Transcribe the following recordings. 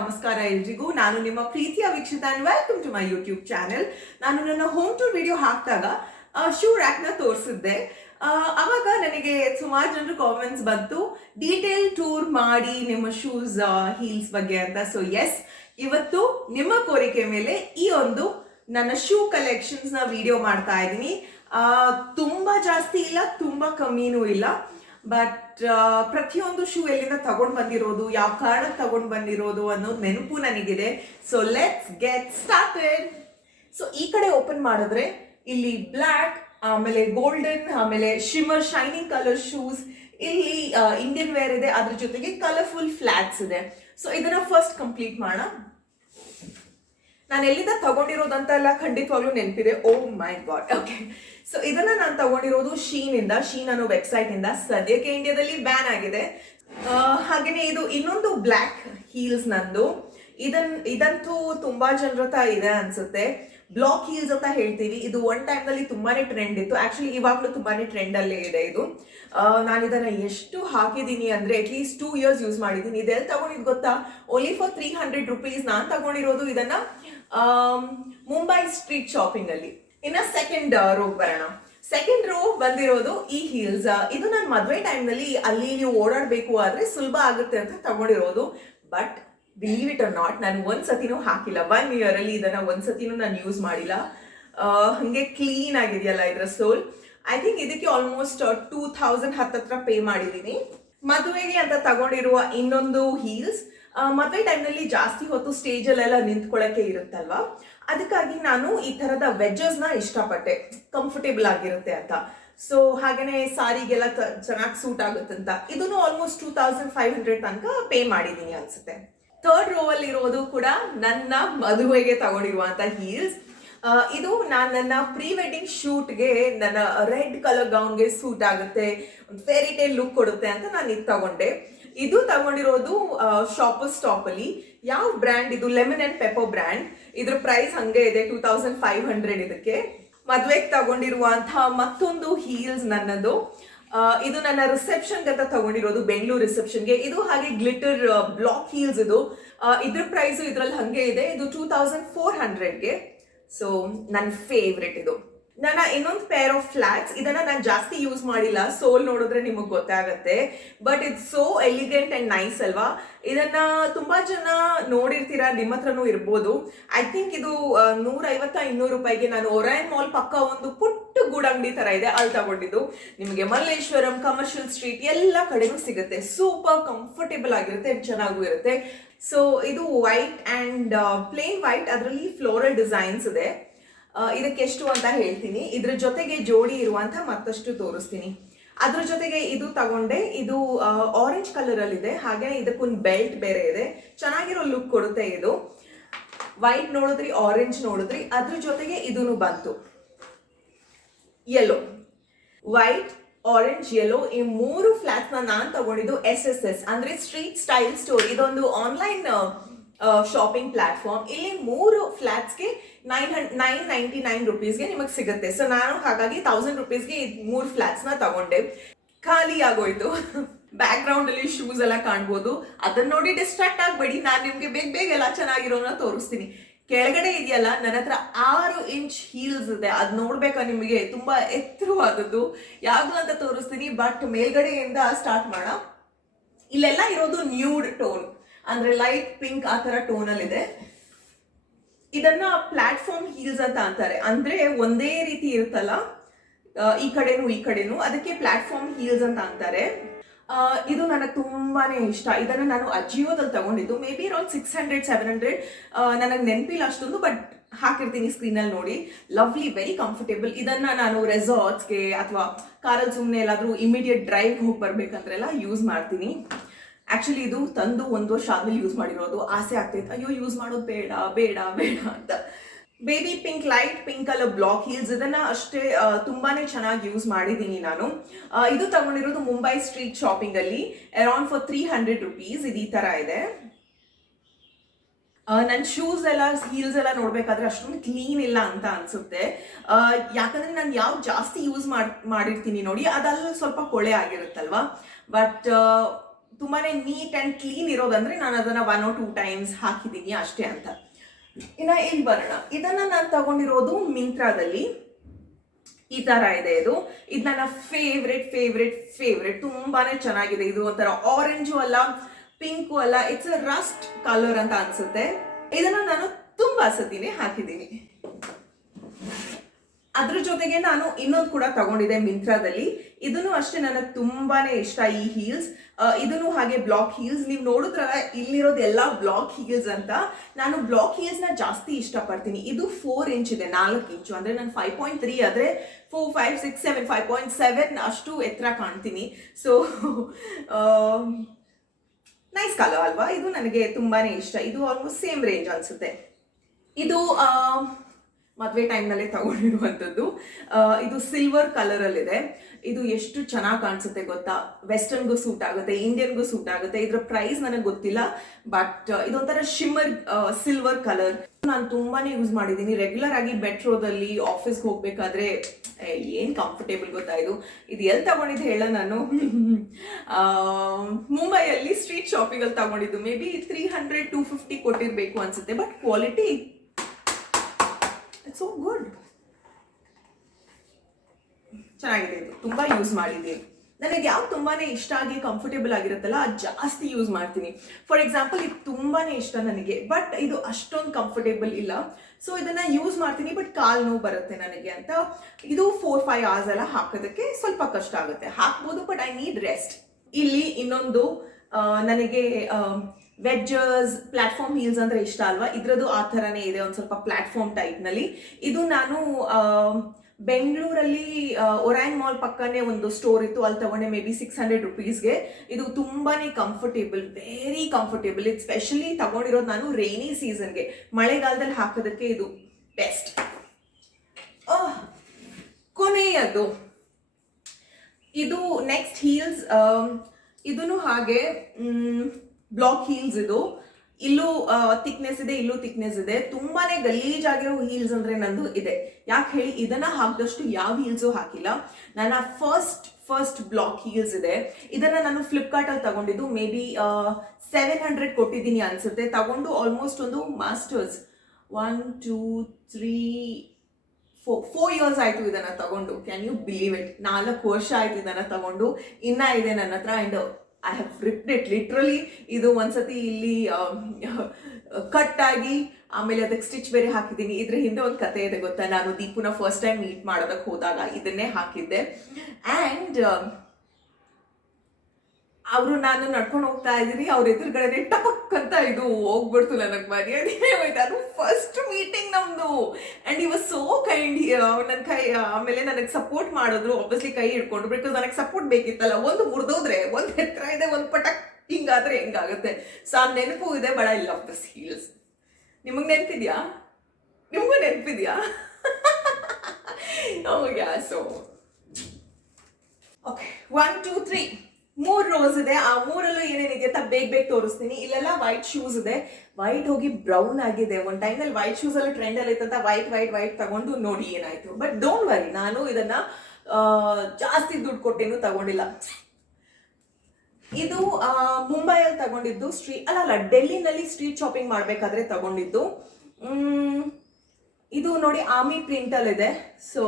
ನಮಸ್ಕಾರ ಎಲ್ರಿಗೂ. ನಾನು ನಿಮ್ಮ ಪ್ರೀತಿಯ Vikshita and welcome to my YouTube channel. ನಾನು ನನ್ನ ಹೋಮ್ ಟೂರ್ ವಿಡಿಯೋ ಹಾಕಿದಾಗ ಶೂ ರ್ಯಾಕ್ ನ ತೋರಿಸಿದ್ದೆ. ಅವಾಗ ನನಗೆ ಸುಮಾರು ಜನರು ಕಾಮೆಂಟ್ಸ್ ಬಂತು, ಡೀಟೇಲ್ ಟೂರ್ ಮಾಡಿ ನಿಮ್ಮ ಶೂಸ್ ಹೀಲ್ಸ್ ಬಗ್ಗೆ ಅಂತ. ಸೊ ಎಸ್, ಇವತ್ತು ನಿಮ್ಮ ಕೋರಿಕೆ ಮೇಲೆ ಈ ಒಂದು ನನ್ನ ಶೂ ಕಲೆಕ್ಷನ್ಸ್ ನ ವಿಡಿಯೋ ಮಾಡ್ತಾ ಇದ್ದೀನಿ. ತುಂಬಾ ಜಾಸ್ತಿ ಇಲ್ಲ, ತುಂಬಾ ಕಮ್ಮಿನೂ ಇಲ್ಲ. ಬಟ್ ಪ್ರತಿಯೊಂದು ಶೂ ಎಲ್ಲಿಂದ ತಗೊಂಡ್ ಬಂದಿರೋದು, ಯಾವ ಕಾರಣಕ್ಕೆ ತಗೊಂಡ್ ಬಂದಿರೋದು ಅನ್ನೋದು ನೆನಪು ನನಗಿದೆ. So let's get started. So ಈ ಕಡೆ ಓಪನ್ ಮಾಡಿದ್ರೆ ಇಲ್ಲಿ ಬ್ಲ್ಯಾಕ್, ಆಮೇಲೆ ಗೋಲ್ಡನ್, ಆಮೇಲೆ ಶಿಮರ್ ಶೈನಿಂಗ್ ಕಲರ್ ಶೂಸ್. ಇಲ್ಲಿ ಇಂಡಿಯನ್ ವೇರ್ ಇದೆ, ಅದ್ರ ಜೊತೆಗೆ ಕಲರ್ಫುಲ್ ಫ್ಲಾಟ್ಸ್ ಇದೆ. ಸೊ ಇದನ್ನ ಫಸ್ಟ್ ಕಂಪ್ಲೀಟ್ ಮಾಡೋಣ. ನಾನು ಎಲ್ಲಿಂದ ತಗೊಂಡಿರೋದಂತ ಎಲ್ಲ ಖಂಡಿತವಾಗ್ಲೂ ನೆನಪಿದೆ. ಓ ಮೈ ಗಾಡ್. ಓಕೆ, ಸೊ ಇದನ್ನ ನಾನು ತಗೊಂಡಿರೋದು ಶೀನ್ ಅನ್ನೋ ವೆಬ್ಸೈಟ್ ಇಂದ. ಸದ್ಯಕ್ಕೆ ಇಂಡಿಯಾದಲ್ಲಿ ಬ್ಯಾನ್ ಆಗಿದೆ. ಹಾಗೇನೆ ಇದು ಇನ್ನೊಂದು ಬ್ಲ್ಯಾಕ್ ಹೀಲ್ಸ್ ನಂದು. ಇದಂತೂ ತುಂಬಾ ಜನರ ಹತ್ರ ಇದೆ ಅನ್ಸುತ್ತೆ. ಬ್ಲಾಕ್ ಹೀಲ್ಸ್ ಅಂತ ಹೇಳ್ತೀವಿ. ಇದು ಒನ್ ಟೈಮ್ ನಲ್ಲಿ ತುಂಬಾನೇ ಟ್ರೆಂಡ್ ಇತ್ತು. ಆಕ್ಚುಲಿ ಇವಾಗ್ಲೂ ತುಂಬಾನೇ ಟ್ರೆಂಡ್ ಅಲ್ಲೇ ಇದೆ ಇದು. ನಾನು ಇದನ್ನ ಎಷ್ಟು ಹಾಕಿದೀನಿ ಅಂದ್ರೆ ಅಟ್ಲೀಸ್ಟ್ 2 years ಯೂಸ್ ಮಾಡಿದೀನಿ. ಇದೆಲ್ಲ ತಗೊಂಡಿದ್ ಗೊತ್ತಾ? Only for 300 rupees. ನಾನು ತಗೊಂಡಿರೋದು ಇದನ್ನ ಮುಂಬೈ ಸ್ಟ್ರೀಟ್ ಶಾಪಿಂಗ್ ಅಲ್ಲಿ. ಇನ್ನ ಸೆಕೆಂಡ್ ರೋ ಬರೋಣ. ಸೆಕೆಂಡ್ ರೋ ಬಂದಿರೋದು ಈ ಹೀಲ್ಸ್. ಇದು ನಾನು ಮದ್ವೆ ಟೈಮ್ ನಲ್ಲಿ ಅಲ್ಲಿ ನೀವು ಓಡಾಡ್ಬೇಕು ಆದ್ರೆ ಸುಲಭ ಆಗುತ್ತೆ ಅಂತ ತಗೊಂಡಿರೋದು. But believe it or not, ನಾನು ಒಂದ್ಸತಿನೂ ಹಾಕಿಲ್ಲ. 1 year ಅಲ್ಲಿ ಇದನ್ನ ಒಂದ್ಸತಿನೂ ನಾನು ಯೂಸ್ ಮಾಡಿಲ್ಲ. ಹಂಗೆ ಕ್ಲೀನ್ ಆಗಿದೆಯಲ್ಲ ಇದ್ರ ಸೋಲ್. ಐ ಥಿಂಕ್ ಇದಕ್ಕೆ ಆಲ್ಮೋಸ್ಟ್ 2000 ಹತ್ತತ್ರ ಪೇ ಮಾಡಿದೀನಿ. ಮದುವೆಗೆ ಅಂತ ತಗೊಂಡಿರುವ ಇನ್ನೊಂದು ಹೀಲ್ಸ್. ಮದುವೆ ಟೈಮ್ ನಲ್ಲಿ ಜಾಸ್ತಿ ಹೊತ್ತು ಸ್ಟೇಜ್ ಅಲ್ಲೆಲ್ಲ ನಿಂತ್ಕೊಳ್ಳಕ್ಕೆ ಇರುತ್ತಲ್ವಾ, ಅದಕ್ಕಾಗಿ ನಾನು ಈ ತರದ ವೆಜ್ಜಸ್ ನ ಇಷ್ಟಪಟ್ಟೆ, ಕಂಫರ್ಟೇಬಲ್ ಆಗಿರುತ್ತೆ ಅಂತ. ಸೊ ಹಾಗೇನೆ ಸಾರಿಗೆಲ್ಲ ಚೆನ್ನಾಗಿ ಸೂಟ್ ಆಗುತ್ತೆ ಅಂತ ಇದನ್ನು ಆಲ್ಮೋಸ್ಟ್ 2500 ತನಕ ಪೇ ಮಾಡಿದೀನಿ ಅನ್ಸುತ್ತೆ. ಥರ್ಡ್ ರೋ ಅಲ್ಲಿ ಇರೋದು ಕೂಡ ನನ್ನ ಮದುವೆಗೆ ತಗೊಂಡಿರುವಂತ ಹೀಲ್ಸ್. ಇದು ನಾನು ನನ್ನ ಪ್ರೀ ವೆಡ್ಡಿಂಗ್ ಶೂಟ್ಗೆ ನನ್ನ ರೆಡ್ ಕಲರ್ ಗೌನ್ಗೆ ಸೂಟ್ ಆಗುತ್ತೆ, ಫೇರಿ ಟೇಲ್ ಲುಕ್ ಕೊಡುತ್ತೆ ಅಂತ ನಾನು ಇದು ತಗೊಂಡೆ. ಇದು ತಗೊಂಡಿರೋದು ಶಾಪರ್ ಸ್ಟಾಪ್ ಅಲ್ಲಿ. ಯಾವ ಬ್ರ್ಯಾಂಡ್ ಇದು? Lemon and pepper brand. ಇದ್ರ ಪ್ರೈಸ್ ಹಂಗೆ ಇದೆ 2500 ಇದಕ್ಕೆ. ಮದ್ವೆಗೆ ತಗೊಂಡಿರುವಂತಹ ಮತ್ತೊಂದು ಹೀಲ್ಸ್ ನನ್ನದು. ಇದು ನನ್ನ ರಿಸೆಪ್ಷನ್ ಅಂತ ತಗೊಂಡಿರೋದು, ಬೆಂಗಳೂರು ರಿಸೆಪ್ಷನ್ಗೆ. ಇದು ಹಾಗೆ ಗ್ಲಿಟರ್ ಬ್ಲಾಕ್ ಹೀಲ್ಸ್. ಇದು ಇದ್ರ ಪ್ರೈಸ್ ಇದ್ರಲ್ಲಿ ಹಂಗೆ ಇದೆ. ಇದು 2400ಗೆ. ಸೊ ನನ್ನ ಫೇವ್ರೆಟ್ ಇದು. ನನ್ನ ಇನ್ನೊಂದು ಪೇರ್ ಆಫ್ ಫ್ಲಾಟ್ಸ್. ಇದನ್ನ ನಾನು ಜಾಸ್ತಿ ಯೂಸ್ ಮಾಡಿಲ್ಲ, ಸೋಲ್ ನೋಡಿದ್ರೆ ನಿಮಗೆ ಗೊತ್ತಾಗತ್ತೆ. But it's so elegant and nice ಅಲ್ವಾ? ಇದನ್ನ ತುಂಬಾ ಜನ ನೋಡಿರ್ತೀರಾ, ನಿಮ್ಮ ಹತ್ರನೂ ಇರ್ಬೋದು. ಐ ಥಿಂಕ್ ಇದು 150-200 ರೂಪಾಯಿಗೆ ನಾನು ಒರೈನ್ ಮಾಲ್ ಪಕ್ಕ ಒಂದು ಪುಟ್ಟ ಗೂಡಂಗಡಿ ತರ ಇದೆ, ಅಲ್ಲಿ ತಗೊಂಡಿದ್ದು. ನಿಮಗೆ ಮಲ್ಲೇಶ್ವರಂ, ಕಮರ್ಷಿಯಲ್ ಸ್ಟ್ರೀಟ್ ಎಲ್ಲ ಕಡೆನೂ ಸಿಗುತ್ತೆ. ಸೂಪರ್ ಕಂಫರ್ಟೇಬಲ್ ಆಗಿರುತ್ತೆ, ಚೆನ್ನಾಗೂ ಇರುತ್ತೆ. ಸೊ ಇದು ವೈಟ್ ಅಂಡ್ ಪ್ಲೇನ್ ವೈಟ್, ಅದರಲ್ಲಿ ಫ್ಲೋರಲ್ ಡಿಸೈನ್ಸ್ ಇದೆ. ಇದಕ್ಕೆ ಎಷ್ಟು ಅಂತ ಹೇಳ್ತೀನಿ. ಇದ್ರ ಜೊತೆಗೆ ಜೋಡಿ ಇರುವಂತ ಮತ್ತಷ್ಟು ತೋರಿಸ್ತೀನಿ. ಅದ್ರ ಜೊತೆಗೆ ಇದು ತಗೊಂಡೆ. ಇದು ಆರೆಂಜ್ ಕಲರ್ ಅಲ್ಲಿ ಇದೆ, ಹಾಗೆ ಇದಕ್ಕೊಂದು ಬೆಲ್ಟ್ ಬೇರೆ ಇದೆ. ಚೆನ್ನಾಗಿರೋ ಲುಕ್ ಕೊಡುತ್ತೆ ಇದು. ವೈಟ್ ನೋಡಿದ್ರಿ, ಆರೆಂಜ್ ನೋಡಿದ್ರಿ, ಅದ್ರ ಜೊತೆಗೆ ಇದನ್ನು ಬಂತು ಯೆಲ್ಲೋ. ವೈಟ್, ಆರೆಂಜ್, ಯೆಲ್ಲೋ ಈ 3 ಫ್ಲಾಟ್ಸ್ ನಾನು ತಗೊಂಡಿದ್ದು SSS ಅಂದ್ರೆ ಸ್ಟ್ರೀಟ್ ಸ್ಟೈಲ್ ಸ್ಟೋರ್. ಇದೊಂದು ಆನ್ಲೈನ್ ಶಾಪಿಂಗ್ ಪ್ಲಾಟ್ಫಾರ್ಮ್. ಇಲ್ಲಿ 3 ಫ್ಲಾಟ್ಸ್ಗೆ 999 rupeesಗೆ ನಿಮಗೆ ಸಿಗುತ್ತೆ. ಸೊ ನಾನು ಹಾಗಾಗಿ 1000 rupeesಗೆ 3 ಫ್ಲಾಟ್ಸ್ ನ ತಗೊಂಡೆ. ಖಾಲಿ ಆಗೋಯ್ತು. ಬ್ಯಾಕ್ ಗ್ರೌಂಡ್ ಅಲ್ಲಿ ಶೂಸ್ ಎಲ್ಲ ಕಾಣ್ಬೋದು, ಅದನ್ನ ನೋಡಿ ಡಿಸ್ಟ್ರಾಕ್ಟ್ ಆಗ್ಬೇಡಿ. ನಾನು ನಿಮ್ಗೆ ಬೇಗ ಎಲ್ಲ ಚೆನ್ನಾಗಿರೋನ ತೋರಿಸ್ತೀನಿ. ಕೆಳಗಡೆ ಇದೆಯಲ್ಲ, ನನ್ನ ಹತ್ರ 6 ಇಂಚ್ ಹೀಲ್ಸ್ ಇದೆ. ಅದ್ ನೋಡ್ಬೇಕಾ ನಿಮಗೆ? ತುಂಬಾ ಎತ್ತರವಾದದ್ದು. ಯಾವ್ದು ಅಂತ ತೋರಿಸ್ತೀನಿ. ಬಟ್ ಮೇಲ್ಗಡೆಯಿಂದ ಸ್ಟಾರ್ಟ್ ಮಾಡೋಣ. ಇಲ್ಲೆಲ್ಲ ಇರೋದು ನ್ಯೂಡ್ ಟೋನ್, ಅಂದ್ರೆ ಲೈಟ್ ಪಿಂಕ್ ಆ ತರ ಟೋನ್ ಅಲ್ಲಿ ಇದೆ. ಇದನ್ನ ಪ್ಲಾಟ್ಫಾರ್ಮ್ ಹೀಲ್ಸ್ ಅಂತ ಅಂತಾರೆ. ಅಂದ್ರೆ ಒಂದೇ ರೀತಿ ಇರುತ್ತಲ್ಲ, ಈ ಕಡೆನು, ಅದಕ್ಕೆ ಪ್ಲಾಟ್ಫಾರ್ಮ್ ಹೀಲ್ಸ್ ಅಂತ ಅಂತಾರೆ. ಇದು ನನಗೆ ತುಂಬಾನೇ ಇಷ್ಟ. ಇದನ್ನ ನಾನು ಅಜಿಯೋದಲ್ಲಿ ತಗೊಂಡಿದ್ದು. May be around 600-700. ನನಗೆ ನೆನಪಿಲ್ಲ ಅಷ್ಟೊಂದು, ಬಟ್ ಹಾಕಿರ್ತೀನಿ ಸ್ಕ್ರೀನ್ ಅಲ್ಲಿ ನೋಡಿ. Lovely, very comfortable. ಇದನ್ನ ನಾನು ರೆಸಾರ್ಟ್ಸ್ಗೆ ಅಥವಾ ಕಾರಲ್ಲಿ ಸುಮ್ಮನೆ ಎಲ್ಲಾದ್ರೂ ಇಮಿಡಿಯೇಟ್ ಡ್ರೈವ್ ಹೋಗಿ ಬರ್ಬೇಕಂದ್ರೆಲ್ಲ ಯೂಸ್ ಮಾಡ್ತೀನಿ. ಆಕ್ಚುಲಿ ಇದು ತಂದು 1 ವರ್ಷ ಆದ್ಮೇಲೆ ಯೂಸ್ ಮಾಡಿರೋದು. ಆಸೆ ಆಗ್ತೈತೆ, ಅಯ್ಯೋ ಯೂಸ್ ಮಾಡೋದು ಬೇಡ ಬೇಡ ಬೇಡ ಅಂತ. Baby pink, light pink colour black heels. ಇದನ್ನ ಅಷ್ಟೇ ತುಂಬಾನೇ ಚೆನ್ನಾಗಿ ಯೂಸ್ ಮಾಡಿದೀನಿ ನಾನು. ಇದು ತಗೊಂಡಿರೋದು ಮುಂಬೈ ಸ್ಟ್ರೀಟ್ ಶಾಪಿಂಗ್ ಅಲ್ಲಿ, ಅರೌಂಡ್ ಫಾರ್ 300 rupees. ಇದು ಈ ತರ ಇದೆ. ನನ್ನ ಶೂಸ್ ಎಲ್ಲ, ಹೀಲ್ಸ್ ಎಲ್ಲ ನೋಡ್ಬೇಕಾದ್ರೆ ಅಷ್ಟೊಂದು ಕ್ಲೀನ್ ಇಲ್ಲ ಅಂತ ಅನ್ಸುತ್ತೆ. ಯಾಕಂದ್ರೆ ನಾನು ಯಾವ್ದು ಜಾಸ್ತಿ ಯೂಸ್ ಮಾಡಿರ್ತೀನಿ ನೋಡಿ, ಅದೆಲ್ಲ ಸ್ವಲ್ಪ ಕೊಳೆ ಆಗಿರುತ್ತಲ್ವಾ. ಬಟ್ ತುಂಬಾನೇ ನೀಟ್ ಆ್ಯಂಡ್ ಕ್ಲೀನ್ ಇರೋದಂದ್ರೆ ನಾನು ಅದನ್ನು 1 or 2 ಟೈಮ್ಸ್ ಹಾಕಿದ್ದೀನಿ ಅಷ್ಟೇ ಅಂತ. ಇನ್ನು ಇಲ್ಲಿ ಬರೋಣ, ಇದನ್ನು ನಾನು ತಗೊಂಡಿರೋದು ಮಿಂತ್ರಾದಲ್ಲಿ. ಈ ಥರ ಇದೆ ಇದು ನನ್ನ ಫೇವ್ರೆಟ್ ತುಂಬಾನೇ ಚೆನ್ನಾಗಿದೆ. ಇದು ಒಂಥರ ಆರೆಂಜು ಅಲ್ಲ, ಪಿಂಕು ಅಲ್ಲ, ಇಟ್ಸ್ ಅ ರಸ್ಟ್ ಕಲರ್ ಅಂತ ಅನ್ಸುತ್ತೆ. ಇದನ್ನು ನಾನು ತುಂಬಾ ಸತಿನೇ ಹಾಕಿದ್ದೀನಿ. ಅದ್ರ ಜೊತೆಗೆ ನಾನು ಇನ್ನೊಂದು ಕೂಡ ತಗೊಂಡಿದ್ದೆ ಮಿಂತ್ರಾದಲ್ಲಿ. ಇದನ್ನು ಅಷ್ಟೇ ನನಗೆ ತುಂಬಾನೇ ಇಷ್ಟ, ಈ ಹೀಲ್ಸ್. ಇದನ್ನು ಹಾಗೆ ಬ್ಲಾಕ್ ಹೀಲ್ಸ್. ನೀವು ನೋಡಿದ್ರಲ್ಲ ಇಲ್ಲಿರೋದು ಎಲ್ಲ ಬ್ಲಾಕ್ ಹೀಲ್ಸ್ ಅಂತ. ನಾನು ಬ್ಲಾಕ್ ಹೀಲ್ಸ್ ನ ಜಾಸ್ತಿ ಇಷ್ಟಪಡ್ತೀನಿ. ಇದು 4 ಇಂಚ್ ಇದೆ, 4 ಇಂಚು. ಅಂದ್ರೆ ನಾನು 5.3 ಆದ್ರೆ 4, 5, 6, 7, 5.7 ಅಷ್ಟು ಎತ್ತರ ಕಾಣ್ತೀನಿ. ಸೊ ನೈಸ್ ಕಲರ್ ಅಲ್ವಾ? ಇದು ನನಗೆ ತುಂಬಾನೇ ಇಷ್ಟ. ಇದು ಆಲ್ಮೋಸ್ಟ್ ಸೇಮ್ ರೇಂಜ್ ಅನ್ಸುತ್ತೆ. ಇದು ಮದುವೆ ಟೈಮ್ನಲ್ಲೇ ತಗೊಂಡಿರುವಂಥದ್ದು. ಇದು ಸಿಲ್ವರ್ ಕಲರಲ್ಲಿದೆ. ಇದು ಎಷ್ಟು ಚೆನ್ನಾಗಿ ಕಾಣಿಸುತ್ತೆ ಗೊತ್ತಾ? ವೆಸ್ಟರ್ನ್ಗೂ ಸೂಟ್ ಆಗುತ್ತೆ, ಇಂಡಿಯನ್ಗೂ ಸೂಟ್ ಆಗುತ್ತೆ. ಇದರ ಪ್ರೈಸ್ ನನಗೆ ಗೊತ್ತಿಲ್ಲ, ಬಟ್ ಇದೊಂಥರ ಶಿಮ್ಮರ್ ಸಿಲ್ವರ್ ಕಲರ್. ನಾನು ತುಂಬಾನೇ ಯೂಸ್ ಮಾಡಿದ್ದೀನಿ. ರೆಗ್ಯುಲರ್ ಆಗಿ ಮೆಟ್ರೋದಲ್ಲಿ ಆಫೀಸ್ಗೆ ಹೋಗ್ಬೇಕಾದ್ರೆ ಏನು ಕಂಫರ್ಟೇಬಲ್ ಗೊತ್ತಾ ಇದು ಎಲ್ಲಿ ತಗೊಂಡಿದ್ದು ಹೇಳ ನಾನು? ಮುಂಬೈಯಲ್ಲಿ ಸ್ಟ್ರೀಟ್ ಶಾಪಿಂಗಲ್ಲಿ ತಗೊಂಡಿದ್ದು. ಮೇ ಬಿ 300-250 ಕೊಟ್ಟಿರಬೇಕು ಅನ್ಸುತ್ತೆ. But quality it's so good. ಚೆನ್ನಾಗಿದೆ. ಇದು ತುಂಬಾ ಯೂಸ್ ಮಾಡಿದ್ದೀನಿ. ನನಗೆ ಯಾವ್ದು ತುಂಬಾನೇ ಇಷ್ಟ ಆಗಿ ಕಂಫರ್ಟೇಬಲ್ ಆಗಿರುತ್ತಲ್ಲ ಅದು ಜಾಸ್ತಿ ಯೂಸ್ ಮಾಡ್ತೀನಿ. ಫಾರ್ ಎಕ್ಸಾಂಪಲ್ ಇದು ತುಂಬಾನೇ ಇಷ್ಟ ನನಗೆ, ಬಟ್ ಇದು ಅಷ್ಟೊಂದು ಕಂಫರ್ಟೇಬಲ್ ಇಲ್ಲ. ಸೊ ಇದನ್ನ ಯೂಸ್ ಮಾಡ್ತೀನಿ, ಬಟ್ ಕಾಲು ನೋವು ಬರುತ್ತೆ ನನಗೆ ಅಂತ. ಇದು 4-5 hours ಎಲ್ಲ ಹಾಕೋದಕ್ಕೆ ಸ್ವಲ್ಪ ಕಷ್ಟ ಆಗುತ್ತೆ. ಹಾಕ್ಬೋದು, ಬಟ್ ಐ ನೀಡ್ ರೆಸ್ಟ್. ಇಲ್ಲಿ ಇನ್ನೊಂದು ನನಗೆ ವೆಡ್ಜಸ್, ಪ್ಲಾಟ್ಫಾರ್ಮ್ ಹೀಲ್ಸ್ ಅಂದ್ರೆ ಇಷ್ಟ ಅಲ್ವಾ? ಇದ್ರದ್ದು ಆ ಥರನೇ ಇದೆ, ಒಂದು ಸ್ವಲ್ಪ ಪ್ಲಾಟ್ಫಾರ್ಮ್ ಟೈಪ್ನಲ್ಲಿ. ಇದು ನಾನು ಬೆಂಗಳೂರಲ್ಲಿ ಒರಾಯನ್ ಮಾಲ್ ಪಕ್ಕನೇ ಒಂದು ಸ್ಟೋರ್ ಇತ್ತು, ಅಲ್ಲಿ ತಗೊಂಡೆ. May be 600 rupeesಗೆ. ಇದು ತುಂಬಾನೇ ಕಂಫರ್ಟೇಬಲ್, ವೆರಿ ಕಂಫರ್ಟೇಬಲ್. ಇದು ಸ್ಪೆಷಲಿ ತಗೊಂಡಿರೋದು ನಾನು ರೈನಿ ಸೀಸನ್ಗೆ, ಮಳೆಗಾಲದಲ್ಲಿ ಹಾಕೋದಕ್ಕೆ ಇದು ಬೆಸ್ಟ್. ಕೊನೆಯದು ಇದು ನೆಕ್ಸ್ಟ್ ಹೀಲ್ಸ್. ಇದನ್ನು ಹಾಗೆ ಬ್ಲಾಕ್ ಹೀಲ್ಸ್. ಇದು ಇಲ್ಲೂ ಥಿಕ್ನೆಸ್ ಇದೆ, ಇಲ್ಲೂ ಥಿಕ್ನೆಸ್ ಇದೆ. ತುಂಬಾನೇ ಗಲೀಜಾಗಿರೋ ಹೀಲ್ಸ್ ಅಂದ್ರೆ ನಂದು ಇದೆ. ಯಾಕೆ ಹೇಳಿ? ಇದನ್ನ ಹಾಕಿದಷ್ಟು ಯಾವ ಹೀಲ್ಸು ಹಾಕಿಲ್ಲ. ನನ್ನ ಫಸ್ಟ್ ಬ್ಲಾಕ್ ಹೀಲ್ಸ್ ಇದೆ. ಇದನ್ನ ನಾನು ಫ್ಲಿಪ್ಕಾರ್ಟ್ ಅಲ್ಲಿ ತಗೊಂಡಿದ್ದು. ಮೇ ಬಿ 700 ಕೊಟ್ಟಿದ್ದೀನಿ ಅನ್ಸುತ್ತೆ. ತಗೊಂಡು ಆಲ್ಮೋಸ್ಟ್ ಒಂದು ಮಾಸ್ಟರ್ಸ್ 1, 2, 3, 4 years ಆಯ್ತು ಇದನ್ನ ತಗೊಂಡು. Can you believe it? 4 ವರ್ಷ ಆಯ್ತು ಇದನ್ನ ತಗೊಂಡು. ಇನ್ನ ಇದೆ ನನ್ನ ಹತ್ರ. And I have ರಿಪ್ಡ್ it literally. ಇದು ಒಂದ್ಸತಿ ಇಲ್ಲಿ ಕಟ್ ಆಗಿ ಆಮೇಲೆ ಅದಕ್ಕೆ ಸ್ಟಿಚ್ ಬೇರೆ ಹಾಕಿದ್ದೀನಿ. ಇದ್ರ ಹಿಂದೆ ಒಂದು ಕತೆ ಇದೆ ಗೊತ್ತಾ? ನಾನು ದೀಪುನ ಫಸ್ಟ್ ಟೈಮ್ ಮೀಟ್ ಮಾಡೋದಕ್ಕೆ ಹೋದಾಗ ಇದನ್ನೇ ಹಾಕಿದ್ದೆ. ಆ್ಯಂಡ್ ಅವರು ನಾನು ನಡ್ಕೊಂಡು ಹೋಗ್ತಾ ಇದ್ದೀನಿ, ಅವ್ರ ಎದುರುಗಡೆ ಟಪಕ್ ಅಂತ ಇದು ಹೋಗ್ಬಿಡ್ತು. ನನಗೆ ಮರ್ಯಾದೆ ಹೋಯ್ತು. ಅದು ಫಸ್ಟ್ ಮೀಟಿಂಗ್ ನಮ್ದು. ಅಂಡ್ ಈ ವಾಸ್ ಸೋ ಕೈಂಡ್. ನನ್ನ ಕೈ ಆಮೇಲೆ ನನಗೆ ಸಪೋರ್ಟ್ ಮಾಡಿದ್ರು. ಆಬ್ವಿಯಸ್ಲಿ ಕೈ ಹಿಡ್ಕೊಂಡ್ರು, ಬಿಕಾಸ್ ನನಗೆ ಸಪೋರ್ಟ್ ಬೇಕಿತ್ತಲ್ಲ. ಒಂದು ಮುರಿದೋದ್ರೆ, ಒಂದು ಎತ್ತರ ಇದೆ, ಒಂದು ಪಟಕ್ ಹಿಂಗಾದ್ರೆ ಹೆಂಗಾಗುತ್ತೆ. ಸೊ ಆ ನೆನಪು ಇದೆ. But I love this heels. ನಿಮಗೆ ನೆನಪಿದ್ಯಾ? ನಿಮಗೂ ನೆನಪಿದ್ಯಾ? ಸೊ ಓಕೆ, 1, 2, 3 3 ರೋಸ್ ಇದೆ. ಆ 3ರಲ್ಲೂ ಏನೇನಿದೆ ಅಂತ ಬೇಗ ತೋರಿಸ್ತೀನಿ. ಇಲ್ಲೆಲ್ಲ ವೈಟ್ ಶೂಸ್ ಇದೆ. ವೈಟ್ ಹೋಗಿ ಬ್ರೌನ್ ಆಗಿದೆ. ಒಂದು ಟೈಮ್ನಲ್ಲಿ ವೈಟ್ ಶೂಸ್ ಎಲ್ಲ ಟ್ರೆಂಡ್ ಅಲ್ಲಿ ಇತ್ತಂತ ವೈಟ್ ತಗೊಂಡು ನೋಡಿ ಏನಾಯ್ತು. ಬಟ್ ಡೋಂಟ್ ವರಿ, ನಾನು ಇದನ್ನ ಜಾಸ್ತಿ ದುಡ್ಡು ಕೊಟ್ಟೇನು ತಗೊಂಡಿಲ್ಲ. ಇದು ಮುಂಬೈಯಲ್ಲಿ ತಗೊಂಡಿದ್ದು. ಡೆಲ್ಲಿನಲ್ಲಿ ಸ್ಟ್ರೀಟ್ ಶಾಪಿಂಗ್ ಮಾಡ್ಬೇಕಾದ್ರೆ ತಗೊಂಡಿದ್ದು. ಇದು ನೋಡಿ ಆರ್ಮಿ ಪ್ರಿಂಟ್ ಅಲ್ಲಿ ಇದೆ. ಸೊ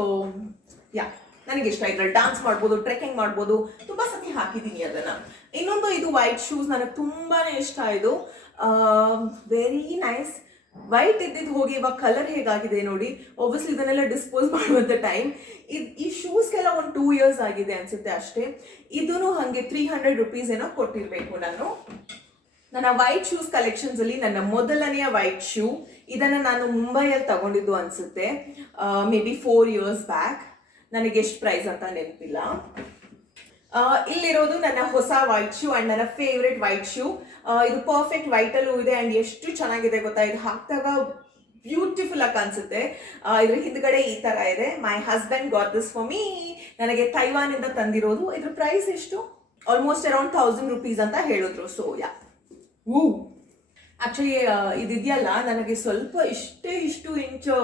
ಯಾ, ನನಗೆ ಇಷ್ಟ. ಇದ್ರಲ್ಲಿ ಡಾನ್ಸ್ ಮಾಡ್ಬೋದು, ಟ್ರೆಕಿಂಗ್ ಮಾಡ್ಬೋದು. ತುಂಬಾ ಸತಿ ಹಾಕಿದ್ದೀನಿ ಅದನ್ನ. ಇನ್ನೊಂದು ಇದು ವೈಟ್ ಶೂಸ್, ನನಗೆ ತುಂಬಾನೇ ಇಷ್ಟ. ಇದು ವೆರಿ ನೈಸ್. ವೈಟ್ ಇದ್ದಿದ್ದು ಹೋಗಿ ಇವಾಗ ಕಲರ್ ಹೇಗಾಗಿದೆ ನೋಡಿ. ಒಬ್ವಿಯಸ್ಲಿ ಇದನ್ನೆಲ್ಲ ಡಿಸ್ಪೋಸ್ ಮಾಡುವಂತ ಟೈಮ್. ಈ ಶೂಸ್ಗೆಲ್ಲ ಒಂದು 2 years ಆಗಿದೆ ಅನ್ಸುತ್ತೆ ಅಷ್ಟೇ. ಇದೂ ಹಾಗೆ 300 rupees ಏನೋ ಕೊಟ್ಟಿರ್ಬೇಕು ನಾನು. ನನ್ನ ವೈಟ್ ಶೂಸ್ ಕಲೆಕ್ಷನ್ಸ್ ಅಲ್ಲಿ ನನ್ನ ಮೊದಲನೆಯ ವೈಟ್ ಶೂ. ಇದನ್ನ ನಾನು ಮುಂಬೈಯಲ್ಲಿ ತಗೊಂಡಿದ್ದು ಅನ್ಸುತ್ತೆ. May be 4 years back. ನನಗೆ ಎಷ್ಟು ಪ್ರೈಸ್ ಅಂತ ನೆನಪಿಲ್ಲ. ಇಲ್ಲಿರೋದು ನನ್ನ ಹೊಸ ವೈಟ್ ಶೂ ಅಂಡ್ ನನ್ನ ಫೇವ್ರೆಟ್ ವೈಟ್ ಶೂ. ಇದು ಪರ್ಫೆಕ್ಟ್ ವೈಟ್ ಅಲ್ಲೂ ಇದೆ. ಅಂಡ್ ಎಷ್ಟು ಚೆನ್ನಾಗಿದೆ ಗೊತ್ತಾ? ಇದು ಹಾಕಿದಾಗ ಬ್ಯೂಟಿಫುಲ್ ಆಗಿ ಕಾಣಿಸುತ್ತೆ. ಇದ್ರ ಹಿಂದ್ಗಡೆ ಈ ತರ ಇದೆ. My husband got this for me. ನನಗೆ ತೈವಾನ್ ಇಂದ ತಂದಿರೋದು. ಇದ್ರ ಪ್ರೈಸ್ ಎಷ್ಟು? ಆಲ್ಮೋಸ್ಟ್ ಅರೌಂಡ್ 1000 rupees ಅಂತ ಹೇಳಿದ್ರು. ಸೊ ಯಾ, ಆಕ್ಚುಲಿ ಇದಿದೆಯಲ್ಲ, ನನಗೆ ಸ್ವಲ್ಪ ಇಷ್ಟು ಇಂಚು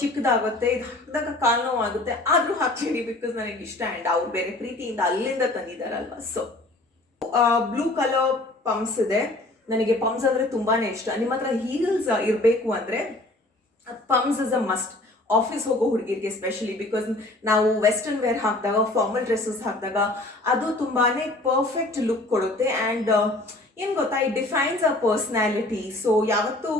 ಚಿಕ್ಕದಾಗುತ್ತೆ. ಇದು ಹಾಕಿದಾಗ ಕಾಲು ನೋವು ಆಗುತ್ತೆ. ಆದ್ರೂ ಹಾಕ್ತೀನಿ, ಬಿಕಾಸ್ ನನಗೆ ಇಷ್ಟ. ಅಂಡ್ ಅವ್ರು ಬೇರೆ ಪ್ರೀತಿಯಿಂದ ಅಲ್ಲಿಂದ ತಂದಿದ್ದಾರಲ್ವಾ. ಸೊ ಬ್ಲೂ ಕಲರ್ ಪಂಪ್ಸ್ ಇದೆ. ನನಗೆ ಪಂಪ್ಸ್ ಅಂದ್ರೆ ತುಂಬಾನೇ ಇಷ್ಟ. ನಿಮ್ಮ ಹತ್ರ ಹೀಲ್ಸ್ ಇರಬೇಕು ಅಂದ್ರೆ pumps is a must. Office ಹೋಗೋ ಹುಡುಗಿರಿಗೆ ಸ್ಪೆಷಲಿ, ಬಿಕಾಸ್ ನಾವು ವೆಸ್ಟರ್ನ್ ವೇರ್ ಹಾಕಿದಾಗ, ಫಾರ್ಮಲ್ ಡ್ರೆಸ್ಸಸ್ ಹಾಕಿದಾಗ ಅದು ತುಂಬಾನೇ ಪರ್ಫೆಕ್ಟ್ ಲುಕ್ ಕೊಡುತ್ತೆ. ಆ್ಯಂಡ್ ಏನು ಗೊತ್ತಾ, it defines a personality. So ಯಾವತ್ತೂ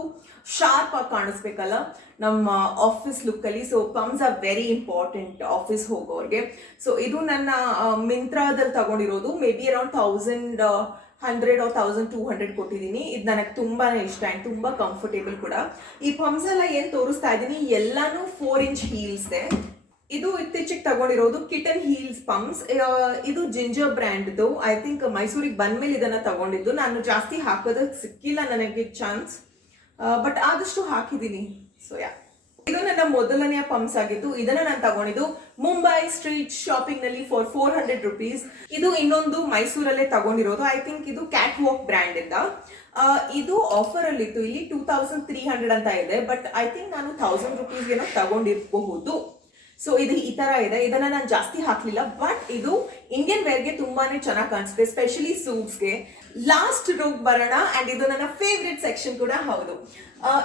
ಶಾರ್ಪ್ ಆಗಿ ಕಾಣಿಸ್ಬೇಕಲ್ಲ ನಮ್ಮ ಆಫೀಸ್ ಲುಕ್ಕಲ್ಲಿ. So pumps are very important office ಹೋಗೋರಿಗೆ. ಸೊ ಇದು ನನ್ನ ಮಿಂತ್ರಾದಲ್ಲಿ ತಗೊಂಡಿರೋದು. ಮೇ ಬಿ ಅರೌಂಡ್ 1100 or 1200 ಕೊಟ್ಟಿದ್ದೀನಿ. ಇದು ನನಗೆ ತುಂಬಾನೇ ಇಷ್ಟ ಆ್ಯಂಡ್ ತುಂಬ ಕಂಫರ್ಟೇಬಲ್ ಕೂಡ. ಈ ಪಂಪ್ಸ್ ಎಲ್ಲ ಏನು ತೋರಿಸ್ತಾ ಇದ್ದೀನಿ ಎಲ್ಲಾನು 4 inch ಹೀಲ್ಸ್ ಇದೆ. ಇದು ಇತ್ತೀಚೆಗೆ ತಗೊಂಡಿರೋದು ಕಿಟನ್ ಹೀಲ್ಸ್ ಪಂಪ್ಸ್. ಇದು ಜಿಂಜರ್ ಬ್ರ್ಯಾಂಡ್ದು. ಐ ಥಿಂಕ್ ಮೈಸೂರಿಗೆ ಬಂದ್ಮೇಲೆ ಇದನ್ನ ತಗೊಂಡಿದ್ದು. ನಾನು ಜಾಸ್ತಿ ಹಾಕೋದಕ್ಕೆ ಸಿಕ್ಕಿಲ್ಲ ನನಗೆ ಚಾನ್ಸ್, ಬಟ್ ಆದಷ್ಟು ಹಾಕಿದ್ದೀನಿ. ಸೊ ಇದು ನನ್ನ ಮೊದಲನೆಯ ಪಂಪ್ಸ್ ಆಗಿತ್ತು. ಇದನ್ನ ನಾನು ತಗೊಂಡಿದ್ದು ಮುಂಬೈ ಸ್ಟ್ರೀಟ್ ಶಾಪಿಂಗ್ ನಲ್ಲಿ ಫಾರ್ 400 rupees. ಇದು ಇನ್ನೊಂದು ಮೈಸೂರಲ್ಲೇ ತಗೊಂಡಿರೋದು. ಐ ಥಿಂಕ್ ಇದು ಕ್ಯಾಟ್ ವಾಕ್ ಬ್ರ್ಯಾಂಡ್ ಇಂದ. ಇದು ಆಫರ್ ಅಲ್ಲಿ ಇತ್ತು. ಇಲ್ಲಿ 2300 ಅಂತ ಇದೆ, ಬಟ್ ಐ ಥಿಂಕ್ ನಾನು 1000 rupees ಏನೋ ತಗೊಂಡಿರಬಹುದು. ಸೊ ಇದು ಈ ತರ ಇದೆ. ಇದನ್ನ ನಾನು ಜಾಸ್ತಿ ಹಾಕ್ಲಿಲ್ಲ, ಬಟ್ ಇದು ಇಂಡಿಯನ್ ವೇರ್ಗೆ ತುಂಬಾನೇ ಚೆನ್ನಾಗಿ ಕಾಣಿಸುತ್ತೆ, ಸ್ಪೆಷಲಿ ಸೂಟ್ಸ್ಗೆ. ಲಾಸ್ಟ್ ರೋಗ್ ಬರೋಣ. ಅಂಡ್ ಇದು ನನ್ನ ಫೇವ್ರೆಟ್ ಸೆಕ್ಷನ್ ಕೂಡ ಹೌದು.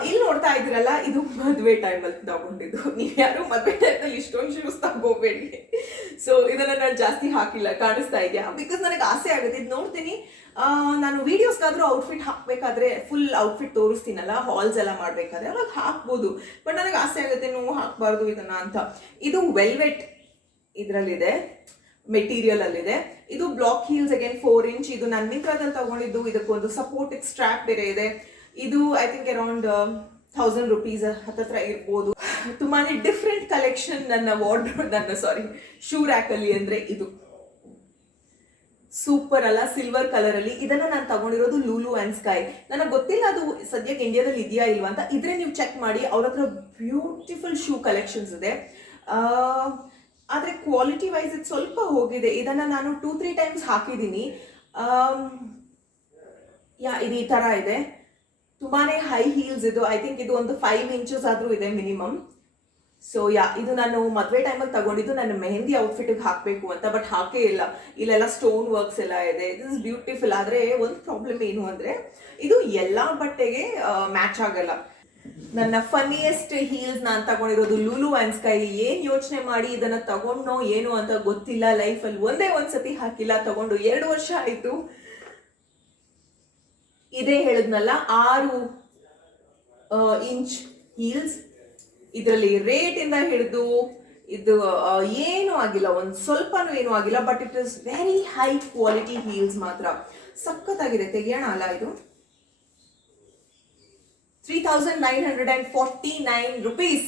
ಇಲ್ಲಿ ನೋಡ್ತಾ ಇದ್ದೀರಲ್ಲ, ಇದು ಮದುವೆ ಟೈಮಲ್ಲಿ ತಗೊಂಡಿದ್ದು. ನೀವು ಯಾರು ಮದುವೆ ಟೈಮಲ್ಲಿ ಇಷ್ಟೊಂದು ಶೂಸ್ ತಗೋಬೇಡಿ. ಸೊ ಇದನ್ನ ನಾನು ಜಾಸ್ತಿ ಹಾಕಿಲ್ಲ. ಕಾಣಿಸ್ತಾ ಇದೆಯಾ? ಬಿಕಾಸ್ ನನಗೆ ಆಸೆ ಆಗುತ್ತೆ ಇದು ನೋಡ್ತೀನಿ. ನಾನು ವಿಡಿಯೋಸ್ಗಾದ್ರೂ ಔಟ್ಫಿಟ್ ಹಾಕ್ಬೇಕಾದ್ರೆ ಫುಲ್ ಔಟ್ಫಿಟ್ ತೋರಿಸ್ತೀನಲ್ಲ, ಹಾಲ್ಸ್ ಎಲ್ಲ ಮಾಡ್ಬೇಕಾದ್ರೆ ಅವಾಗ ಹಾಕ್ಬೋದು. ಬಟ್ ನನಗೆ ಆಸೆ ಆಗುತ್ತೆ ನೀವು ಹಾಕ್ಬಾರ್ದು ಇದನ್ನ ಅಂತ. ಇದು ವೆಲ್ವೆಟ್ ಇದರಲ್ಲಿದೆ, ಮೆಟೀರಿಯಲ್ ಅಲ್ಲಿದೆ. ಇದು ಬ್ಲಾಕ್ ಹೀಲ್ಸ್ ಅಗೇನ್ 4 inch. ಇದು ನಾನು ಮಿಂತ್ರಾದಲ್ಲಿ ತಗೊಂಡಿದ್ದು. ಇದಕ್ಕೊಂದು ಸಪೋರ್ಟಿವ್ ಸ್ಟ್ರಾಪ್ ಬೇರೆ ಇದೆ. ಇದು ಐ ಥಿಂಕ್ ಅರೌಂಡ್ 1000 rupees ಹತ್ತತ್ರ ಇರ್ಬೋದು. ತುಂಬಾನೇ ಡಿಫ್ರೆಂಟ್ ಕಲೆಕ್ಷನ್ ನನ್ನ ಶೂ ರ್ಯಾಕ್ ಅಲ್ಲಿ. ಅಂದ್ರೆ ಇದು ಸೂಪರ್ ಅಲ್ಲ, ಸಿಲ್ವರ್ ಕಲರ್ ಅಲ್ಲಿ. ಇದನ್ನ ನಾನು ತಗೊಂಡಿರೋದು ಲೂಲು ಅಂಡ್ ಸ್ಕೈ. ನನಗೆ ಗೊತ್ತಿಲ್ಲ ಅದು ಸದ್ಯಕ್ಕೆ ಇಂಡಿಯಾದಲ್ಲಿ ಇದೆಯಾ ಇಲ್ವಾ ಅಂತ. ಇದ್ರೆ ನೀವು ಚೆಕ್ ಮಾಡಿ. ಅವ್ರ ಹತ್ರ ಬ್ಯೂಟಿಫುಲ್ ಶೂ ಕಲೆಕ್ಷನ್ಸ್ ಇದೆ. ಆದ್ರೆ ಕ್ವಾಲಿಟಿ ವೈಸ್ ಇದು ಸ್ವಲ್ಪ ಹೋಗಿದೆ. ಇದನ್ನ ನಾನು 2-3 times ಹಾಕಿದ್ದೀನಿ. ಇದು ಈ ತರ ಇದೆ. ತುಂಬಾನೇ ಹೈ ಹೀಲ್ಸ್ ಇದು. ಐ ಥಿಂಕ್ ಇದು ಒಂದು 5 inches ಆದ್ರೂ ಇದೆ ಮಿನಿಮಮ್. ಸೊ ಇದು ನಾನು ಮದುವೆ ಟೈಮಲ್ಲಿ ತಗೊಂಡಿದ್ದು ನನ್ನ ಮೆಹಂದಿ ಔಟ್ಫಿಟ್ಗೆ ಹಾಕಬೇಕು ಅಂತ, ಬಟ್ ಹಾಕೇ ಇಲ್ಲ. ಇಲ್ಲೆಲ್ಲ ಸ್ಟೋನ್ ವರ್ಕ್ಸ್ ಎಲ್ಲ ಇದೆ. This is beautiful. ಆದರೆ ಒಂದು ಪ್ರಾಬ್ಲಮ್ ಏನು ಅಂದರೆ ಇದು ಎಲ್ಲ ಬಟ್ಟೆಗೆ ಮ್ಯಾಚ್ ಆಗಲ್ಲ. ನನ್ನ ಫನ್ನಿಯೆಸ್ಟ್ ಹೀಲ್ಸ್ ನಾನು ತಗೊಂಡಿರೋದು ಲೂಲು ಅಂಡ್ ಸ್ಕೈ. ಏನು ಯೋಚನೆ ಮಾಡಿ ಇದನ್ನ ತಗೊಂಡೋ ಏನು ಅಂತ ಗೊತ್ತಿಲ್ಲ. ಲೈಫಲ್ಲಿ ಒಂದ್ಸತಿ ಹಾಕಿಲ್ಲ. ತಗೊಂಡು 2 ವರ್ಷ ಆಯಿತು. ಇದೇ ಹೇಳಿದ್ನಲ್ಲ 6 inch ಹೀಲ್ಸ್. ಇದರಲ್ಲಿ ರೇಟ್ ಇಂದ ಹಿಡಿದು ಇದು ಏನೂ ಆಗಿಲ್ಲ, ಒಂದು ಸ್ವಲ್ಪನೂ ಏನೂ ಆಗಿಲ್ಲ. But it is very high quality heels ಮಾತ್ರ. ಸಖತ್ತಾಗಿದೆ. ತೆಗಿಯೋಣ ಅಲ್ಲ, ಇದು 3949 rupees.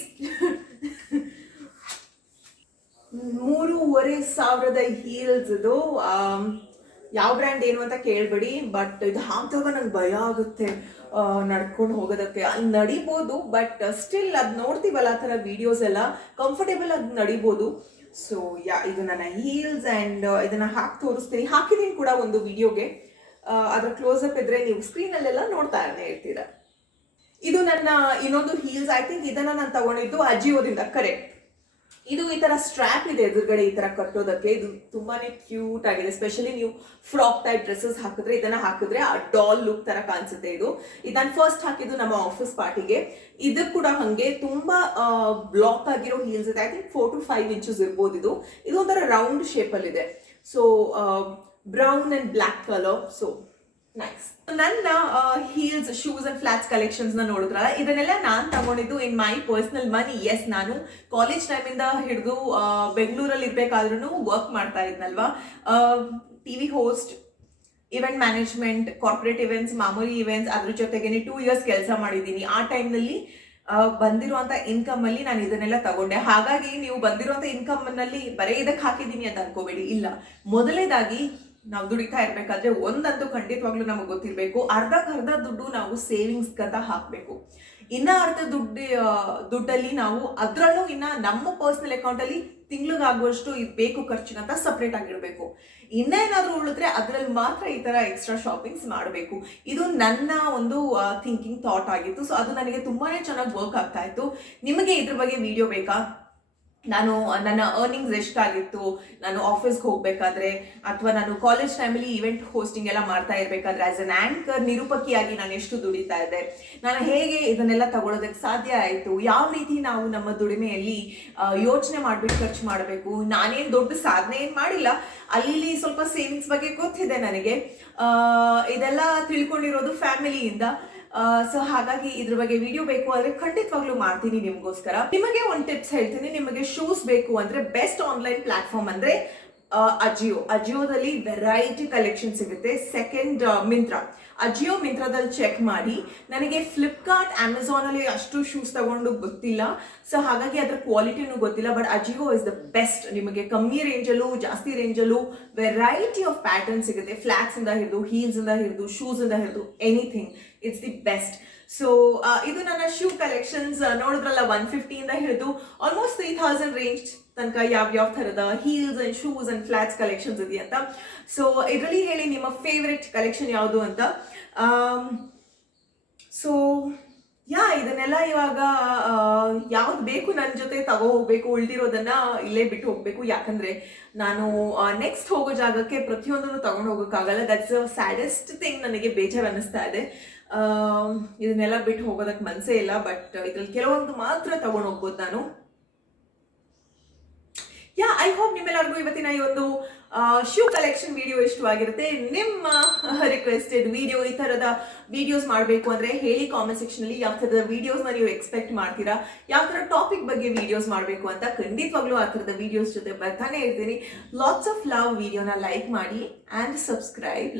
3500 ಹೀಲ್ಸ್ ಇದು. ಯಾವ ಬ್ರ್ಯಾಂಡ್ ಏನು ಅಂತ ಕೇಳ್ಬೇಡಿ, ಬಟ್ ಇದು ಹಾಕಿದಾಗ ನಂಗೆ ಭಯ ಆಗುತ್ತೆ ನಡ್ಕೊಂಡು ಹೋಗೋದಕ್ಕೆ. ಅಲ್ಲಿ ನಡಿಬೋದು, ಬಟ್ ಸ್ಟಿಲ್ ಅದು ನೋಡ್ತೀವಲ್ಲ ಆ ಥರ ವಿಡಿಯೋಸ್ ಎಲ್ಲ ಕಂಫರ್ಟೇಬಲ್ ಆಗಿ ನಡಿಬೋದು. ಸೊ ಇದು ನನ್ನ ಹೀಲ್ಸ್. ಆ್ಯಂಡ್ ಇದನ್ನ ಹಾಕಿ ತೋರಿಸ್ತೀನಿ. ಹಾಕಿದ್ದೀನಿ ಕೂಡ ಒಂದು ವಿಡಿಯೋಗೆ. ಅದರ ಕ್ಲೋಸಪ್ ಇದ್ರೆ ನೀವು ಸ್ಕ್ರೀನಲ್ಲೆಲ್ಲ ನೋಡ್ತಾ ಇರ್ತೀರ. ಇದು ನನ್ನ ಇನ್ನೊಂದು ಹೀಲ್ಸ್. ಐ ಥಿಂಕ್ ಇದನ್ನ ನಾನು ತಗೊಂಡಿದ್ದು ಅಜಿಯೋದಿಂದ. ಕರೆಕ್ಟ್. ಇದು ಈ ತರ ಸ್ಟ್ರಾಪ್ ಇದೆ ಎದುರುಗಡೆ, ಈ ತರ ಕಟ್ಟೋದಕ್ಕೆ. ಇದು ತುಂಬಾನೇ ಕ್ಯೂಟ್ ಆಗಿದೆ. ಸ್ಪೆಷಲಿ ನೀವು ಫ್ರಾಕ್ ಟೈಪ್ ಡ್ರೆಸ್ಸಸ್ ಹಾಕಿದ್ರೆ ಇದನ್ನ ಹಾಕಿದ್ರೆ ಆ ಡಾಲ್ ಲುಕ್ ತರ ಕಾಣಿಸುತ್ತೆ. ಇದು ನಾನು ಫಸ್ಟ್ ಹಾಕಿದ್ದು ನಮ್ಮ ಆಫೀಸ್ ಪಾರ್ಟಿಗೆ. ಇದು ಕೂಡ ಹಂಗೆ ತುಂಬಾ ಬ್ಲಾಕ್ ಆಗಿರೋ ಹೀಲ್ಸ್ ಇದೆ. ಐ ಥಿಂಕ್ 4 to 5 inches ಇರ್ಬೋದು. ಇದು ಒಂಥರ ರೌಂಡ್ ಶೇಪ್ ಅಲ್ಲಿ ಇದೆ. So brown and black colour. So nice. ನನ್ನ heels, shoes and flats collections ನ ನೋಡಿದ್ರಲ್ಲ, ಇದನ್ನೆಲ್ಲ ನಾನು ತಗೊಂಡಿದ್ದು in my personal money. Yes, ನಾನು ಕಾಲೇಜ್ ಟೈಮಿಂದ ಹಿಡಿದು ಬೆಂಗಳೂರಲ್ಲಿ ಇರ್ಬೇಕಾದ್ರೂ ವರ್ಕ್ ಮಾಡ್ತಾ ಇದ್ನಲ್ವಾ. TV host, event management, corporate events, ಮಾಮೂಲಿ ಇವೆಂಟ್ಸ್, ಅದ್ರ ಜೊತೆಗೇನೆ 2 years ಕೆಲಸ ಮಾಡಿದ್ದೀನಿ. ಆ ಟೈಮ್ನಲ್ಲಿ ಬಂದಿರುವಂತ ಇನ್ಕಮ್ ಅಲ್ಲಿ ನಾನು ಇದನ್ನೆಲ್ಲ ತಗೊಂಡೆ. ಹಾಗಾಗಿ ನೀವು ಬಂದಿರುವಂತ ಇನ್ಕಮ್ ನಲ್ಲಿ ಬರೀ ಇದಕ್ಕೆ ಹಾಕಿದ್ದೀನಿ ಅಂತ ಅನ್ಕೋಬೇಡಿ. ಇಲ್ಲ, ಮೊದಲನೇದಾಗಿ ನಾವು ದುಡಿತಾ ಇರ್ಬೇಕಾದ್ರೆ ಒಂದಂತೂ ಖಂಡಿತವಾಗ್ಲೂ ನಮಗೆ ಗೊತ್ತಿರಬೇಕು, ಅರ್ಧಕ್ಕರ್ಧ ದುಡ್ಡು ನಾವು ಸೇವಿಂಗ್ಸ್ ಅಂತ ಹಾಕಬೇಕು. ಇನ್ನ ಅರ್ಧ ದುಡ್ಡಲ್ಲಿ ನಾವು ಅದರಲ್ಲೂ ಇನ್ನ ನಮ್ಮ ಪರ್ಸನಲ್ ಅಕೌಂಟ್ ಅಲ್ಲಿ ತಿಂಗ್ಳಿಗಾಗುವಷ್ಟು ಬೇಕು ಖರ್ಚಿಗಂತ ಸಪ್ರೇಟ್ ಆಗಿರ್ಬೇಕು. ಇನ್ನೇನಾದ್ರೂ ಉಳಿದ್ರೆ ಅದ್ರಲ್ಲಿ ಮಾತ್ರ ಈ ತರ ಎಕ್ಸ್ಟ್ರಾ ಶಾಪಿಂಗ್ಸ್ ಮಾಡಬೇಕು. ಇದು ನನ್ನ ಒಂದು ಥಿಂಕಿಂಗ್ ಥಾಟ್ ಆಗಿತ್ತು. ಸೊ ಅದು ನನಗೆ ತುಂಬಾನೇ ಚೆನ್ನಾಗಿ ವರ್ಕ್ ಆಗ್ತಾ ಇತ್ತು. ನಿಮಗೆ ಇದ್ರ ಬಗ್ಗೆ ವಿಡಿಯೋ ಬೇಕಾ? ನಾನು ನನ್ನ ಅರ್ನಿಂಗ್ಸ್ ಎಷ್ಟಾಗಿತ್ತು, ನಾನು ಆಫೀಸ್ಗೆ ಹೋಗ್ಬೇಕಾದ್ರೆ ಅಥವಾ ನಾನು ಕಾಲೇಜ್ ಟೈಮಲ್ಲಿ ಇವೆಂಟ್ ಹೋಸ್ಟಿಂಗ್ ಎಲ್ಲ ಮಾಡ್ತಾ ಇರಬೇಕಾದ್ರೆ ಆಸ್ ಅನ್ ಆಂಕರ್ ನಿರೂಪಕಿಯಾಗಿ ನಾನು ಎಷ್ಟು ದುಡಿತಾ ಇದ್ದೆ, ನಾನು ಹೇಗೆ ಇದನ್ನೆಲ್ಲ ತಗೊಳ್ಳೋದಕ್ಕೆ ಸಾಧ್ಯ ಆಯಿತು, ಯಾವ ರೀತಿ ನಾವು ನಮ್ಮ ದುಡಿಮೆಯಲ್ಲಿ ಯೋಚನೆ ಮಾಡಿಬಿಟ್ಟು ಖರ್ಚು ಮಾಡಬೇಕು. ನಾನೇನು ದೊಡ್ಡ ಸಾಧನೆ ಏನು ಮಾಡಿಲ್ಲ, ಅಲ್ಲಿ ಸ್ವಲ್ಪ ಸೇವಿಂಗ್ಸ್ ಬಗ್ಗೆ ಗೊತ್ತಿದೆ ನನಗೆ. ಇದೆಲ್ಲ ತಿಳ್ಕೊಂಡಿರೋದು ಫ್ಯಾಮಿಲಿಯಿಂದ. ಸೊ ಹಾಗಾಗಿ ಇದ್ರ ಬಗ್ಗೆ ವಿಡಿಯೋ ಬೇಕು ಅಂದ್ರೆ ಖಂಡಿತವಾಗ್ಲೂ ಮಾಡ್ತೀನಿ ನಿಮ್ಗೋಸ್ಕರ. ನಿಮಗೆ ಒಂದು ಟಿಪ್ಸ್ ಹೇಳ್ತೀನಿ. ನಿಮಗೆ ಶೂಸ್ ಬೇಕು ಅಂದ್ರೆ ಬೆಸ್ಟ್ ಆನ್ಲೈನ್ ಪ್ಲಾಟ್ಫಾರ್ಮ್ ಅಂದ್ರೆ ಅಜಿಯೋದಲ್ಲಿ ವೆರೈಟಿ ಕಲೆಕ್ಷನ್ ಸಿಗುತ್ತೆ. ಸೆಕೆಂಡ್ ಮಿಂತ್ರಾ. ಮಿಂತ್ರಾದಲ್ಲಿ ಚೆಕ್ ಮಾಡಿ. ನನಗೆ ಫ್ಲಿಪ್ಕಾರ್ಟ್, ಅಮೆಝಾನ್ ಅಲ್ಲಿ ಅಷ್ಟು ಶೂಸ್ ತಗೊಂಡು ಗೊತ್ತಿಲ್ಲ, ಸೊ ಹಾಗಾಗಿ ಅದ್ರ ಕ್ವಾಲಿಟಿನೂ ಗೊತ್ತಿಲ್ಲ. But AJIO is the best. ನಿಮಗೆ ಕಮ್ಮಿ ರೇಂಜಲ್ಲೂ ಜಾಸ್ತಿ ರೇಂಜಲ್ಲೂ ವೆರೈಟಿ ಆಫ್ ಪ್ಯಾಟರ್ನ್ ಸಿಗುತ್ತೆ. ಫ್ಲಾಟ್ಸ್ ಇಂದ ಹಿಡಿದು, ಹೀಲ್ಸ್ ಇಂದ ಹಿಡಿದು, ಶೂಸ್ ಇಂದ ಹಿಡಿದು, anything. It's the best. So ಇದು ನನ್ನ ಶೂ ಕಲೆಕ್ಷನ್ಸ್. ನೋಡಿದ್ರಲ್ಲ, 150 ಇಂದ ಹಿಡಿದು ಆಲ್ಮೋಸ್ಟ್ 3000 ರೇಂಜ್ ತನಕ ಯಾವ ಥರದ heels and shoes and flats collections ಇದೆಯಂತ. ಸೊ ಇದರಲ್ಲಿ ಹೇಳಿ ನಿಮ್ಮ ಫೇವ್ರೆಟ್ ಕಲೆಕ್ಷನ್ ಯಾವುದು ಅಂತ. ಸೊ ಇದನ್ನೆಲ್ಲ ಇವಾಗ ಯಾವ್ದು ಬೇಕು ನನ್ನ ಜೊತೆ ತಗೋ ಹೋಗ್ಬೇಕು, ಉಳಿದಿರೋದನ್ನ ಇಲ್ಲೇ ಬಿಟ್ಟು ಹೋಗ್ಬೇಕು. ಯಾಕಂದ್ರೆ ನಾನು ನೆಕ್ಸ್ಟ್ ಹೋಗೋ ಜಾಗಕ್ಕೆ ಪ್ರತಿಯೊಂದನ್ನು ತಗೊಂಡು ಹೋಗೋಕ್ಕಾಗಲ್ಲ. That's saddest thing. ನನಗೆ ಬೇಜಾರು ಅನ್ನಿಸ್ತಾ ಇದೆ. ಇದನ್ನೆಲ್ಲ ಬಿಟ್ಟು ಹೋಗೋದಕ್ಕೆ ಮನಸ್ಸೇ ಇಲ್ಲ. ಬಟ್ ಇದ್ರಲ್ಲಿ ಕೆಲವೊಂದು ಮಾತ್ರ ತಗೊಂಡು ಹೋಗ್ಬೋದು ನಾನು. ಐ ಹೋಪ್ ನಿಮ್ಮೆಲ್ಲರಿಗೂ ಇವತ್ತಿನ ಈ ಒಂದು ಶೂ ಕಲೆಕ್ಷನ್ ವಿಡಿಯೋ ಇಷ್ಟವಾಗಿರುತ್ತೆ. ನಿಮ್ಮ ರಿಕ್ವೆಸ್ಟೆಡ್ ವಿಡಿಯೋ, ಈ ಥರದ ವಿಡಿಯೋಸ್ ಮಾಡಬೇಕು ಅಂದರೆ ಹೇಳಿ ಕಾಮೆಂಟ್ ಸೆಕ್ಷನಲ್ಲಿ. ಯಾವ ಥರದ ವಿಡಿಯೋಸ್ನ ನೀವು ಎಕ್ಸ್ಪೆಕ್ಟ್ ಮಾಡ್ತೀರಾ, ಯಾವ ಥರ ಟಾಪಿಕ್ ಬಗ್ಗೆ ವಿಡಿಯೋಸ್ ಮಾಡಬೇಕು ಅಂತ. ಖಂಡಿತವಾಗ್ಲೂ ಆ ಥರದ ವಿಡಿಯೋಸ್ ಜೊತೆ ಬರ್ತಾನೆ ಇರ್ತೀನಿ. Lots of love. ವಿಡಿಯೋನ ಲೈಕ್ ಮಾಡಿ ಆ್ಯಂಡ್ ಸಬ್ಸ್ಕ್ರೈಬ್.